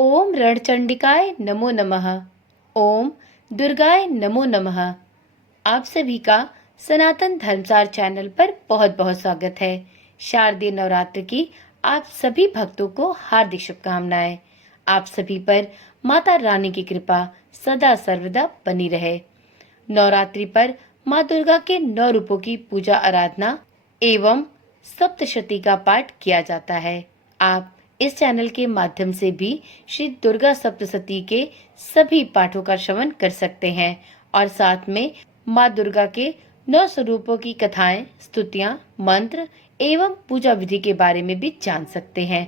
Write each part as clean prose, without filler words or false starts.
ओम रणचंडिकाय नमो नमः। ओम दुर्गाय नमो नमः। आप सभी का सनातन धर्मसार चैनल पर बहुत बहुत स्वागत है। शारदीय नवरात्र की आप सभी भक्तों को हार्दिक शुभकामनाएं। आप सभी पर माता रानी की कृपा सदा सर्वदा बनी रहे। नवरात्रि पर माँ दुर्गा के 9 रूपों की पूजा आराधना एवं सप्तशती का पाठ किया जाता है। आप इस चैनल के माध्यम से भी श्री दुर्गा सप्तशती के सभी पाठों का श्रवण कर सकते हैं और साथ में माँ दुर्गा के 9 स्वरूपों की कथाएं, स्तुतियां, मंत्र एवं पूजा विधि के बारे में भी जान सकते हैं।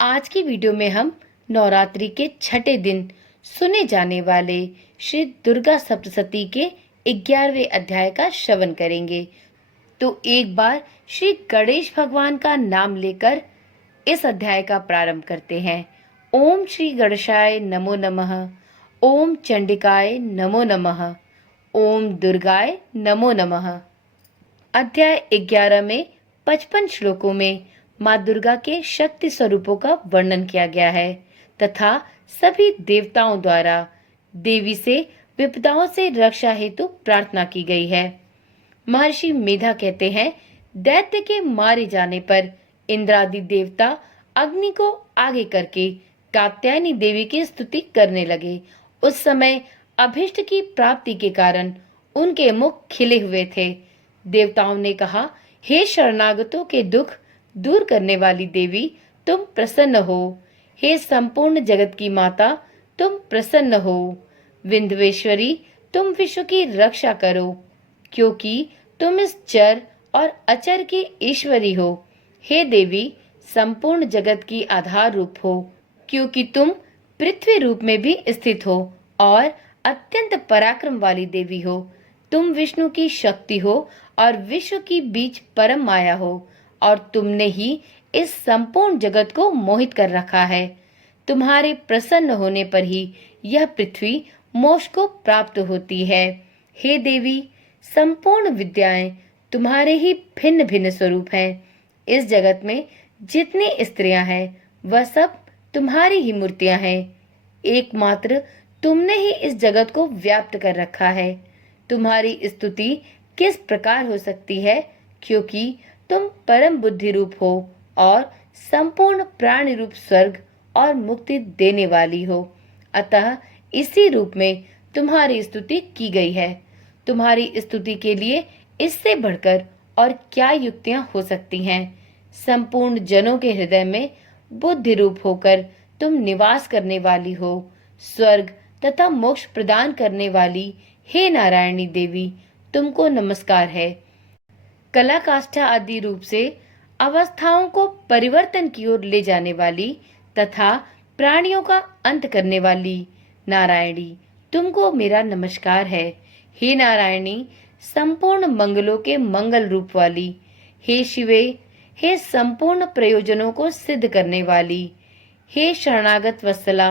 आज की वीडियो में हम नवरात्रि के छठे दिन सुने जाने वाले श्री दुर्गा सप्तशती के 11वें अध्याय का श्रवण करेंगे। तो एक बार श्री गणेश भगवान का नाम लेकर इस अध्याय का प्रारंभ करते हैं। ओम श्री गणेशाय नमो नमः। ओम चंडिकाय नमो नमः। ओम दुर्गाय नमो नमः। अध्याय 11 में 55 श्लोकों में माँ दुर्गा के शक्ति स्वरूपों का वर्णन किया गया है तथा सभी देवताओं द्वारा देवी से विपदाओं से रक्षा हेतु प्रार्थना की गई है। महर्षि मेधा कहते हैं, दैत्य के मारे जाने पर इंद्रादि देवता अग्नि को आगे करके कात्यायनी देवी की स्तुति करने लगे। उस समय अभिष्ट की प्राप्ति के कारण उनके मुख खिले हुए थे। देवताओं ने कहा, हे शरणागतों के दुख दूर करने वाली देवी, तुम प्रसन्न हो। हे संपूर्ण जगत की माता, तुम प्रसन्न हो। विंध्येश्वरी, तुम विश्व की रक्षा करो, क्योंकि तुम इस चर और अचर की ईश्वरी हो। हे देवी, संपूर्ण जगत की आधार रूप हो, क्योंकि तुम पृथ्वी रूप में भी स्थित हो और अत्यंत पराक्रम वाली देवी हो। तुम विष्णु की शक्ति हो और विश्व की बीच परम माया हो और तुमने ही इस संपूर्ण जगत को मोहित कर रखा है। तुम्हारे प्रसन्न होने पर ही यह पृथ्वी मोक्ष को प्राप्त होती है। हे देवी, संपूर्ण विद्याएं तुम्हारे ही भिन्न भिन्न स्वरूप हैं। इस जगत में जितनी स्त्रियां हैं वह सब तुम्हारी ही मूर्तियां हैं। एकमात्र तुमने ही इस जगत को व्याप्त कर रखा है। तुम्हारी स्तुति किस प्रकार हो सकती है, क्योंकि तुम परम बुद्धि रूप हो और संपूर्ण प्राणी रूप स्वर्ग और मुक्ति देने वाली हो। अतः इसी रूप में तुम्हारी स्तुति की गई है। तुम्हारी स्तुति के लिए इससे बढ़कर और क्या युक्तियां हो सकती हैं। संपूर्ण जनों के हृदय में बुद्धि रूप होकर तुम निवास करने वाली हो। स्वर्ग तथा मोक्ष प्रदान करने वाली हे नारायणी देवी, तुमको नमस्कार है। कला काष्ठा आदि रूप से अवस्थाओं को परिवर्तन की ओर ले जाने वाली तथा प्राणियों का अंत करने वाली नारायणी, तुमको मेरा नमस्कार है। हे नारायणी, संपूर्ण मंगलों के मंगल रूप वाली, हे शिवे, हे संपूर्ण प्रयोजनों को सिद्ध करने वाली, हे शरणागत वत्सला,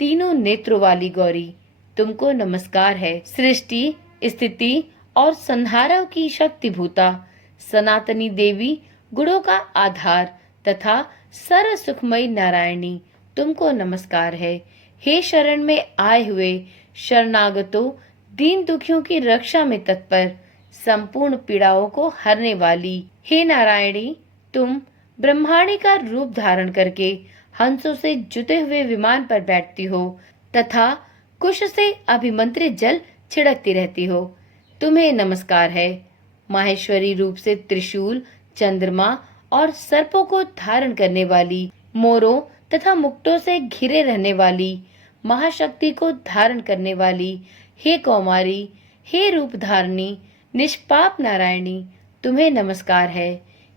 तीनों नेत्रों वाली गौरी, तुमको नमस्कार है। सृष्टि, स्थिति और संहारों की शक्तिभूता सनातनी देवी, गुणों का आधार तथा सर्व सुखमयी नारायणी, तुमको नमस्कार है। हे शरण में आए हुए शरणागतों, दीन दुखियों की रक्षा में तत्पर, संपूर्ण पीड़ाओं को हरने वाली हे नारायणी, तुम ब्रह्मांडी का रूप धारण करके हंसों से जुते हुए विमान पर बैठती हो तथा कुश से अभिमंत्रित जल छिड़कती रहती हो। तुम्हें नमस्कार है। माहेश्वरी रूप से त्रिशूल, चंद्रमा और सर्पों को धारण करने वाली, मोरों तथा मुक्टों से घिरे रहने वाली, महाशक्ति को धारण करने वाली हे कौमारी, हे रूप धारणी, निष्पाप नारायणी, तुम्हें नमस्कार है।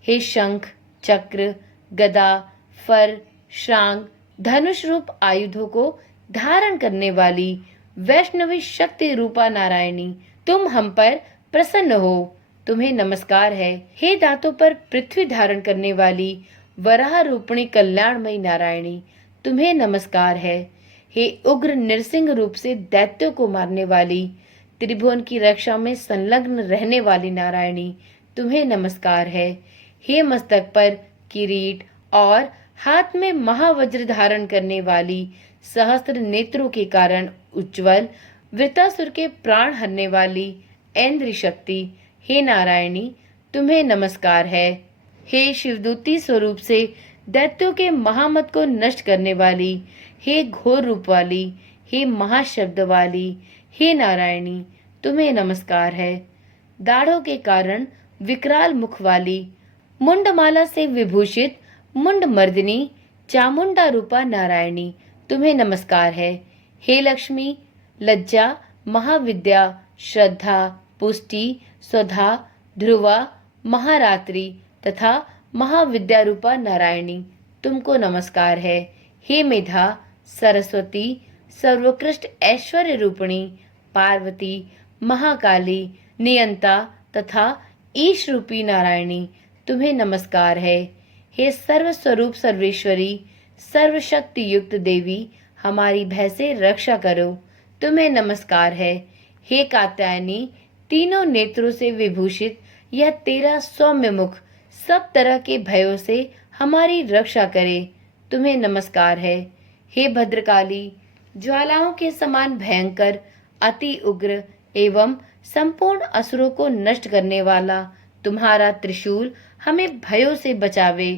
हे शंख, चक्र, गदा, फर, श्रांग, धनुष रूप आयुधों को धारण करने वाली वैष्णवी शक्ति रूपा नारायणी, तुम हम पर प्रसन्न हो, तुम्हें नमस्कार है। हे दांतों पर पृथ्वी धारण करने वाली वराह रूपिणी कल्याणमयी नारायणी, तुम्हें नमस्कार है। हे उग्र नृसिंह रूप से दैत्यों को मारने वाली, त्रिभुवन की रक्षा में संलग्न रहने वाली नारायणी, तुम्हें नमस्कार है। हे मस्तक पर किरीट और हाथ में महावज्र धारण करने वाली, सहस्त्र नेत्रों के कारण उज्ज्वल, वृतासुर के प्राण हरने वाली ऐन्द्र शक्ति, हे नारायणी तुम्हें नमस्कार है। हे शिवदूती स्वरूप से दैत्यों के महामत को नष्ट करने वाली, हे घोर रूप वाली, हे महाशब्द वाली, हे नारायणी तुम्हें नमस्कार है। दाढ़ों के कारण विकराल मुख वाली, मुंडमाला से विभूषित मुंड मर्दिनी, चामुंडा रूपा नारायणी तुम्हें नमस्कार है। हे लक्ष्मी, लज्जा, महाविद्या, श्रद्धा, पुष्टि, स्वधा, ध्रुवा, महारात्रि तथा महाविद्या रूपा नारायणी तुमको नमस्कार है। हे मेधा, सरस्वती, सर्वोत्कृष्ट ऐश्वर्य रूपिणी, पार्वती, महाकाली, नियंता तथा ईश रूपी नारायणी तुम्हें नमस्कार है। हे सर्वस्वरूप सर्वेश्वरी, सर्वशक्ति युक्त देवी, हमारी भय से रक्षा करो तुम्हें नमस्कार है। हे कात्यायनी, तीनों नेत्रों से विभूषित यह तेरा सौम्य मुख सब तरह के भयों से हमारी रक्षा करे तुम्हें नमस्कार है। हे भद्रकाली, ज्वालाओं के समान भयंकर, अति उग्र एवं संपूर्ण असुरों को नष्ट करने वाला तुम्हारा त्रिशूल हमें भयों से बचावे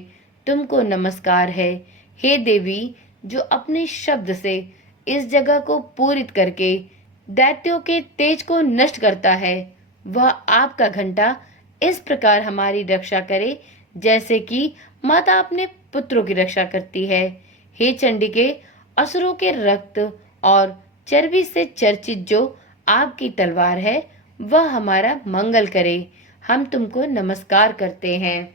तुमको नमस्कार है। हे देवी, जो अपने शब्द से इस जगह को पूरित करके दैत्यों के तेज को नष्ट करता है, वह आपका घंटा इस प्रकार हमारी रक्षा करे जैसे कि माता अपने पुत्रों की रक्षा करती है। हे चंडिके, असुरों के रक्त और चर्बी से चर्चित जो आपकी तलवार है वह हमारा मंगल करे, हम तुमको नमस्कार करते हैं।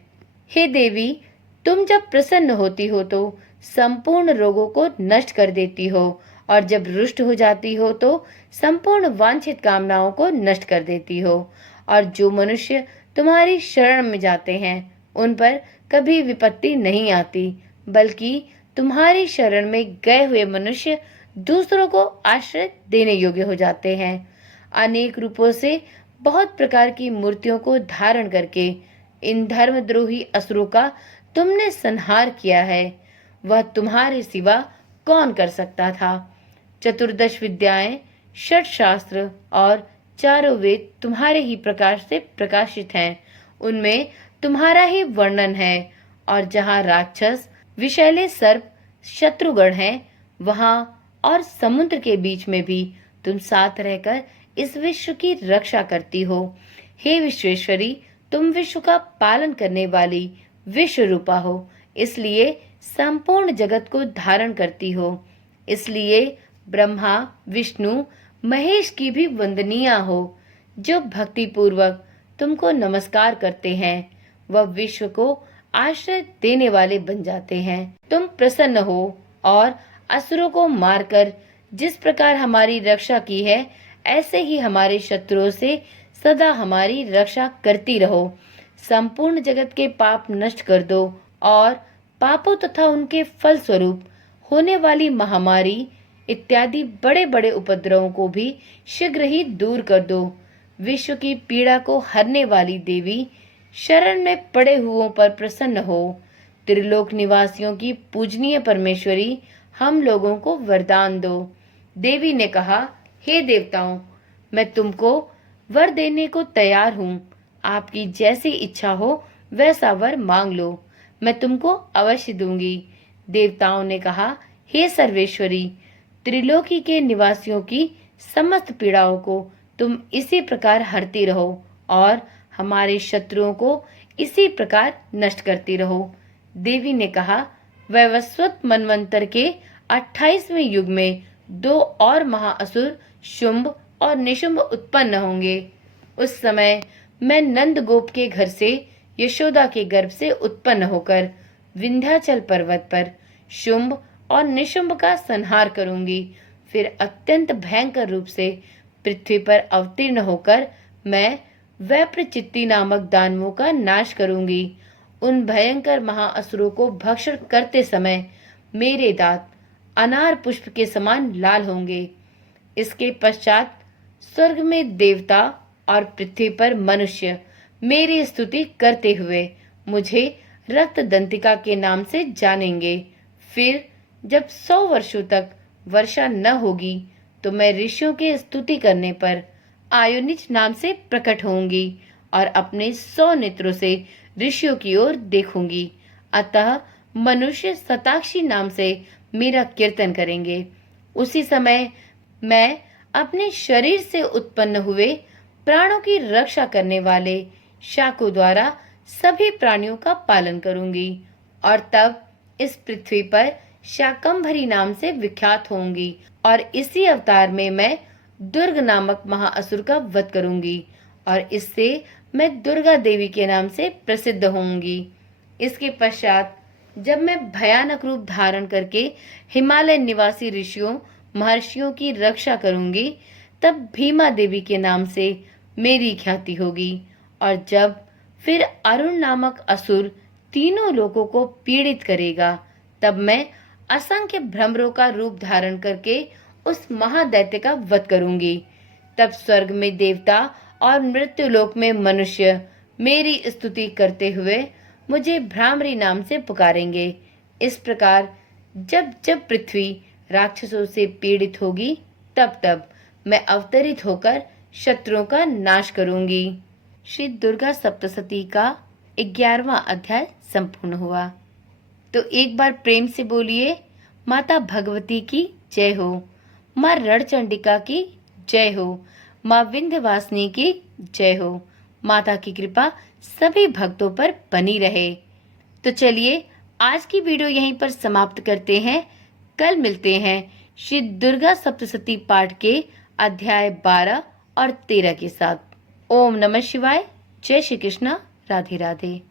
हे देवी, तुम जब प्रसन्न होती हो तो संपूर्ण रोगों को नष्ट कर देती हो और जब रुष्ट हो जाती हो तो संपूर्ण वांछित कामनाओं को नष्ट कर देती हो। और जो मनुष्य तुम्हारी शरण में जाते हैं उन पर कभी विपत्ति नहीं आती, बल्कि तुम्हारी शरण में गए हुए मनुष्य दूसरों को आश्रय देने योग्य हो जाते हैं। अनेक रूपों से बहुत प्रकार की मूर्तियों को धारण करके इन धर्मद्रोही असुरों का तुमने संहार किया है। वह तुम्हारे सिवा कौन कर सकता था। चतुर्दश विद्याएं, षट शास्त्र और चारों वेद तुम्हारे ही प्रकाश से प्रकाशित हैं। उनमें तुम्हारा ही वर्णन है। और जहाँ राक्षस, विषैले सर्प, शत्रुगण हैं, वहाँ और समुद्र के बीच में भी तुम साथ रहकर इस विश्व की रक्षा करती हो। हे विश्वेश्वरी, तुम विश्व का पालन करने वाली विश्व रूपा हो, इसलिए संपूर्ण जगत को धारण करती हो। इसलिए ब्रह्मा, विष्णु, महेश की भी वंदनीय हो। जो भक्ति पूर्वक तुमको नमस्कार करते हैं वह विश्व को आश्रय देने वाले बन जाते हैं। तुम प्रसन्न हो और असुरों को मारकर जिस प्रकार हमारी रक्षा की है, ऐसे ही हमारे शत्रुओं से सदा हमारी रक्षा करती रहो। संपूर्ण जगत के पाप नष्ट कर दो और पापों तथा उनके फल स्वरूप होने वाली महामारी इत्यादि बड़े बड़े उपद्रवों को भी शीघ्र ही दूर कर दो। विश्व की पीड़ा को हरने वाली देवी, शरण में पड़े हुओं पर प्रसन्न हो। त्रिलोक निवासियों की पूजनीय परमेश्वरी, हम लोगों को वरदान दो। देवी ने कहा, हे देवताओं, मैं तुमको वर देने को तैयार हूँ। आपकी जैसी इच्छा हो वैसा वर मांग लो, मैं तुमको अवश्य दूंगी। देवताओं ने कहा, हे सर्वेश्वरी, त्रिलोकी के निवासियों की समस्त पीड़ाओं को तुम इसी प्रकार हरती रहो और हमारे शत्रुओं को इसी प्रकार नष्ट करती रहो। देवी ने कहा, वैवस्वत मनवंतर के 28वें युग में 2 और महाअसुर शुंभ और निशुंभ उत्पन्न होंगे। उस समय मैं नंद गोप के घर से, यशोदा के गर्भ से उत्पन्न होकर विंध्याचल पर्वत पर शुंभ और निशुंभ का संहार करूंगी। फिर अत्यंत भयंकर रूप से पृथ्वी पर अवतीर्ण होकर मैं वैप्रचित्ति नामक दानवों का नाश करूंगी। उन भयंकर महाअसुरों को भक्षण करते समय मेरे दांत अनार पुष्प के समान लाल होंगे। इसके पश्चात स्वर्ग में देवता और पृथ्वी पर मनुष्य मेरी स्तुति करते हुए मुझे रक्त दंतिका के नाम से जानेंगे। फिर जब 100 वर्षों तक वर्षा न होगी तो मैं ऋषियों के स्तुति करने पर आयोनिज नाम से प्रकट होंगी और अपने 100 नेत्रों से ऋषियों की ओर देखूंगी। अतः मनुष्य शताक्षी नाम से मेरा कीर्तन करेंगे। उसी समय मैं अपने शरीर से उत्पन्न हुए प्राणों की रक्षा करने वाले शाकों द्वारा सभी प्राणियों का पालन करूंगी और तब इस पृथ्वी पर शाकंभरी नाम से विख्यात होंगी और इसी अवतार में मैं दुर्ग नामक महाअसुर का वध करूंगी और इससे मैं दुर्गा देवी के नाम से प्रसिद्ध होंगी। इसके पश्चात जब मैं भयानक रूप धारण करके हिमालय निवासी ऋषियों महर्षियों की रक्षा करूंगी, तब भीमा देवी के नाम से मेरी ख्याति होगी। और जब फिर अरुण नामक असुर तीनों लोगों को पीड़ित करेगा, तब मैं असंख्य भ्रमरों का रूप धारण करके उस महादैत्य का वध करूंगी। तब स्वर्ग में देवता और मृत्युलोक में मनुष्य मेरी स्तुति करते हुए मुझे भ्रामरी नाम से पुकारेंगे। इस प्रकार जब जब पृथ्वी राक्षसों से पीड़ित होगी, तब तब मैं अवतरित होकर शत्रुओं का नाश करूंगी। श्री दुर्गा सप्तशती का 11वां अध्याय संपूर्ण हुआ। तो एक बार प्रेम से बोलिए, माता भगवती की जय हो, माँ रणचंडिका की जय हो, माँ विंध्यवासिनी की जय हो। माता की कृपा सभी भक्तों पर बनी रहे। तो चलिए आज की वीडियो यहीं पर समाप्त करते हैं। कल मिलते हैं श्री दुर्गा सप्तशती पाठ के अध्याय 12 और 13 के साथ। ओम नमः शिवाय। जय श्री कृष्णा। राधे राधे।